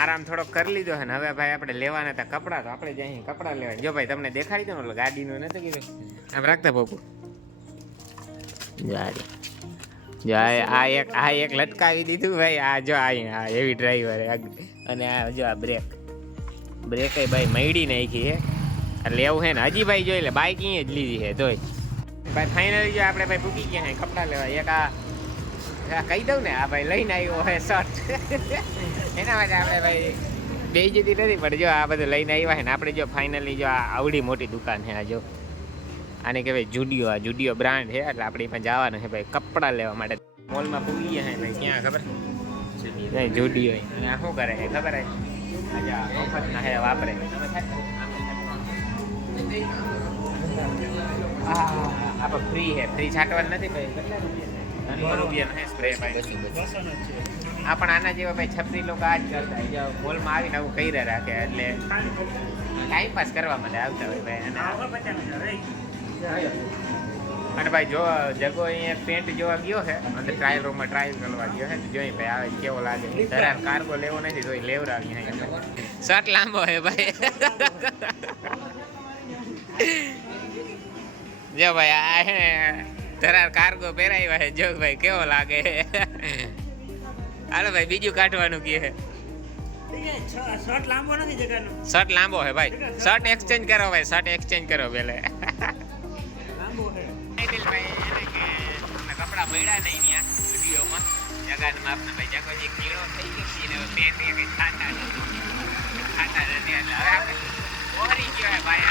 આરામ થોડોક કરી લીધો છે ને હવે ભાઈ આપણે લેવાના હતા કપડાં તો આપણે જઈએ કપડાં લેવા. જો ભાઈ તમને દેખાડી દો ને ગાડીનું નતું કીધું આમ રાખતા પપ્પુ. જો આ એક લટકાવી દીધું ભાઈ. આ જો આ એવી ડ્રાઈવર અને આ જો આ બ્રેક ભાઈ મયડી નાખી છે એટલે એવું છે ને હજી ભાઈ જોઈ લે બાઈક અહીંયા જ લીધી છે તોય ભાઈ ફાઇનલી જો આપણે ભાઈ પૂકી ગયા છે કપડાં લેવા. એક આ કહી દઉં ને આ ભાઈ લઈને આવ્યો હોય શર્ટ એના માટે આપણે ભાઈ બે જતી નથી પણ જો આ બધું લઈને આવ્યા છે ને આપણે જો ફાઇનલી જો આ આવડી મોટી દુકાન છે આ જો આને કહેવાય જુડિયો. આ જુડિયો બ્રાન્ડ છે એટલે આપણે પણ જવાનું છે ભાઈ કપડાં લેવા માટે. મોલમાં પૂગી ગયા છે ભાઈ ક્યાં ખબર નહીં જુડિયો અને આ શું કરે છે ખબર છે અચ્છા મફતના હે વાપરે આ ફ્રી છે ફ્રી છાંટવાનું નથી ભાઈ કેટલા રૂપિયા સ્પ્રે ભાઈ આ પણ આના જેવા ભાઈ છપરી લોકો આ જ કરતા હોય મોલમાં આવીને આવું કહી રાખે એટલે ટાઈમ પાસ કરવા માટે આવતા હોય ભાઈ. અને ભાઈ જો જગો અહીંયા પેન્ટ જોવા ગયો છે અંદર ટ્રાયલ રૂમમાં ટ્રાયલ કરવા ગયો છે જોઈ ભાઈ આવે કેવો લાગે. ધરાર કાર્ગો લેવો નથી તો લેવડાવી અહીંયા શર્ટ લાંબો છે ભાઈ. જો ભાઈ આ હે ધરાર કાર્ગો પહેરાવ્યા છે જો ભાઈ કેવો લાગે. હાલો ભાઈ બીજું કાઢવાનું કે શર્ટ લાંબો નથી જગાનો. શર્ટ લાંબો છે ભાઈ. શર્ટ એક્સચેન્જ કરો ભાઈ શર્ટ એક્સચેન્જ કરો પેલે. લાંબો છે ભાઈ એને કે તમને કપડા મળ્યા નહીં ત્યાં વિડીયોમાં જગાનમાં આપને ભાઈ જગો જે કીડો થઈ ગયો છે ને પેન્ટ એ કંઈ ખાતા નથી એટલે હવે આપણે ઓહરી ગયો હે ભાઈ.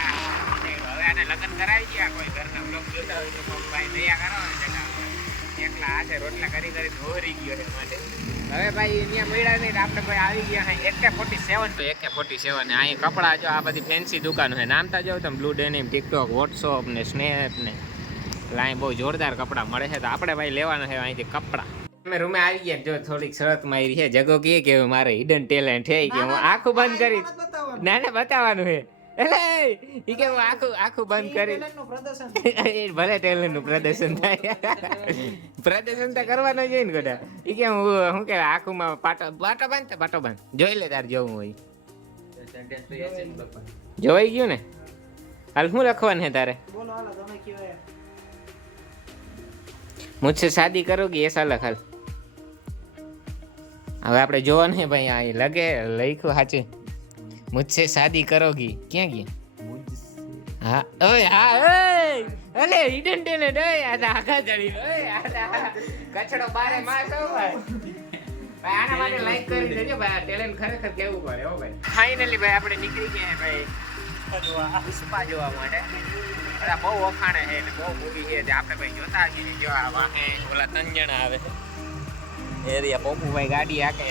હવે આને લગ્ન કરાવી ગયા કોઈ ઘરના બ્લોગ જોતા હોય તો ભાઈ દયા કરો ને જગા એકલા હાથે રોટલા કરી ઓહરી ગયો છે માટે હવે ભાઈ અહીંયા મળ્યા નહીં આપણે ભાઈ આવી ગયા હા AK-47 તો AK-47 ને અહીં કપડાં જો આ બધી ફેન્સી દુકાનો છે નામતા જાવ તમે બ્લુ ડેનિમ ટિકટોક વોટ્સઅપ ને સ્નેપ ને લાઈ બહુ જોરદાર કપડાં મળે છે તો આપણે ભાઈ લેવાના છે અહીંથી કપડાં. અમે રૂમે આવી ગયા જો થોડીક શરત મારી છે જગો કે મારે હિડન ટેલેન્ટ છે કે હું આખું બંધ કરી ના બતાવવાનું છે એટલે ઈ કે હું આખું બંધ કરી ભલે ટેલેન્ટ નું પ્રદર્શન થાય પ્રદર્શન તો કરવાનું જોઈએ ને ગોડા. ઈ કે હું કે આખું માં પાટો બંધ જોઈ લે તાર જોવું હોય જોવાઈ ગયું ને. હાલ શું લખવાનું છે તારે મુझसे शादी करोगी ऐसा लखल. હવે આપણે જોવાનું છે ભાઈ આ લગે લખ્યું સાચું મુझसे शादी करोगी ક્યાં ગયા હા ઓય હા ઓય અલે હિડન ટેલેન્ટ ઓય આ આખા ચડી ઓય આ કચડો બારે માસ હો ભાઈ. ભાઈ આના માટે લાઈક કરી દેજો ભાઈ આ ટેલેન્ટ ખરેખર કેવું પડે હો ભાઈ. ફાઇનલી ભાઈ આપણે નીકળી ગયા ભાઈ પુષ્પા જોવા માટે. બધા બહુ વખાણે છે ને બહુ મૂવી છે આપણે ભાઈ જોતા જઈએ જો આ વાહે ઓલા 3 જણા આવે એરિયા પોપુ ભાઈ ગાડી હાકે.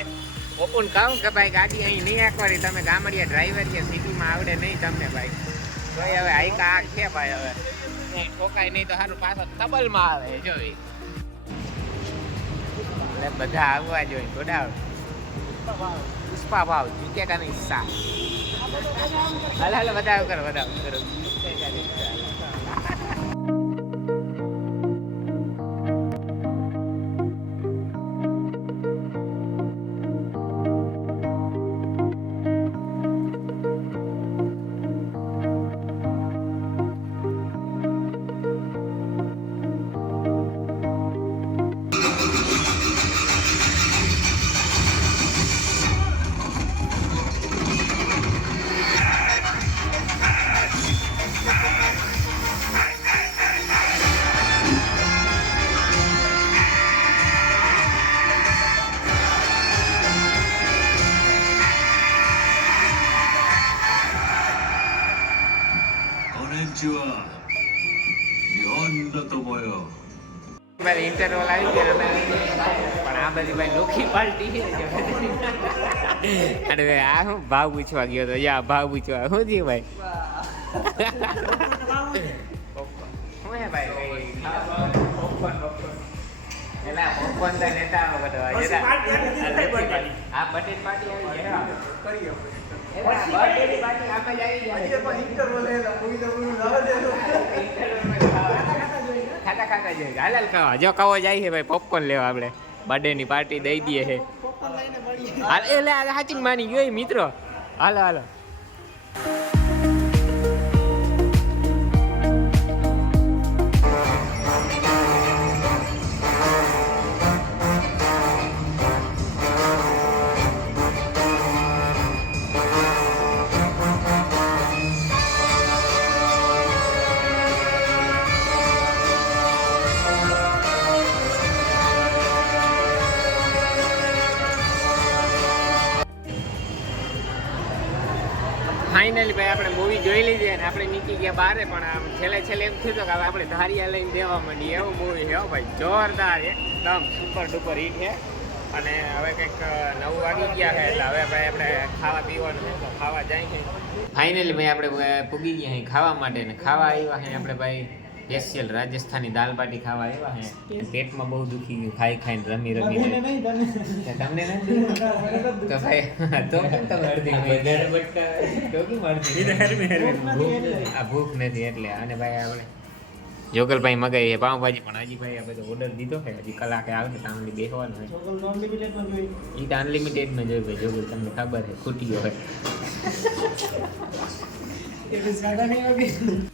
પોપુને કહું કે ભાઈ ગાડી અહીં નહીં હાંકવાની તમે ગામડિયા ડ્રાઈવર છે સિટીમાં આવડે નહીં તમને ભાઈ તો હવે હાઈકા આ છે ભાઈ હવે નહીં ઠોકાય નહીં તો સારું પાછો તબલમાં આવે જો એટલે બધા આવવા જોઈએ થોડા પુષ્પા ભાવ ચૂકેટાની ઈચ્છા હાલ વધારો કરો ભાઈ ઇન્ટરવલ આવી ગયા પણ આ બધી ભાઈ લોખી પાર્ટી છે અને આ હું ભાવ પૂછવા ગયો તો યા ભાવ પૂછવા શું થયું ભાઈ શું હે ભાઈ એલા પોપકોર્ન તો લેતા આવો બધા આ બર્થડે પાર્ટી આવી ગયા કરીએ બર્થડે પાર્ટી આમાં જ આવી ગયા ઇન્ટરવલ હે કોઈ તો ખાતા જોઈએ હાલ ખાવા જો કવો જાય છે ભાઈ પોપકોર્ન લેવા આપણે બર્થડે ની પાર્ટી દઈ દઈએ છે ઓનલાઈન મળીએ. હાલ એટલે આ સાચી માની ગયો એ મિત્રો. હાલો હાલો. ફાઇનલી ભાઈ આપણે મૂવી જોઈ લીધી અને આપણે નીકળી ગયા બારે, પણ આમ છેલ્લે એમ થયું કે હવે આપણે ધારિયા લઈને દેવા માંડીએ એવું મૂવી છે ભાઈ. જોરદાર એકદમ સુપર ડુપર હિટ છે. અને હવે કંઈક 9 વાગી ગયા છે એટલે હવે ભાઈ આપણે ખાવા પીવાનું છે તો ખાવા જાય છે. ફાઇનલી ભાઈ આપણે પૂગી ગયા અહીં ખાવા માટે, ને ખાવા આવ્યા છે આપણે ભાઈ સ્પેશિયલ રાજસ્થાની દાલ બાટી ખાવા આવ્યા છે. પેટમાં બહુ દુખી ગયું ખાઈને રમી તમને નથી તો ભાઈ તો કેમ તમે અડધી તો કેમ અડધી આ ભૂખ નથી એટલે. અને ભાઈ આપણે જોગલભાઈ મગાવી છે પાઉંભાજી, પણ હજી ભાઈ આ બધો ઓર્ડર દીધો છે, હજી કલાકે આવે તો આમલી બેસવાનું હોય. એ તો અનલિમિટેડમાં જોયું ભાઈ જોગલ, તમને ખબર છે ખૂટી હોય.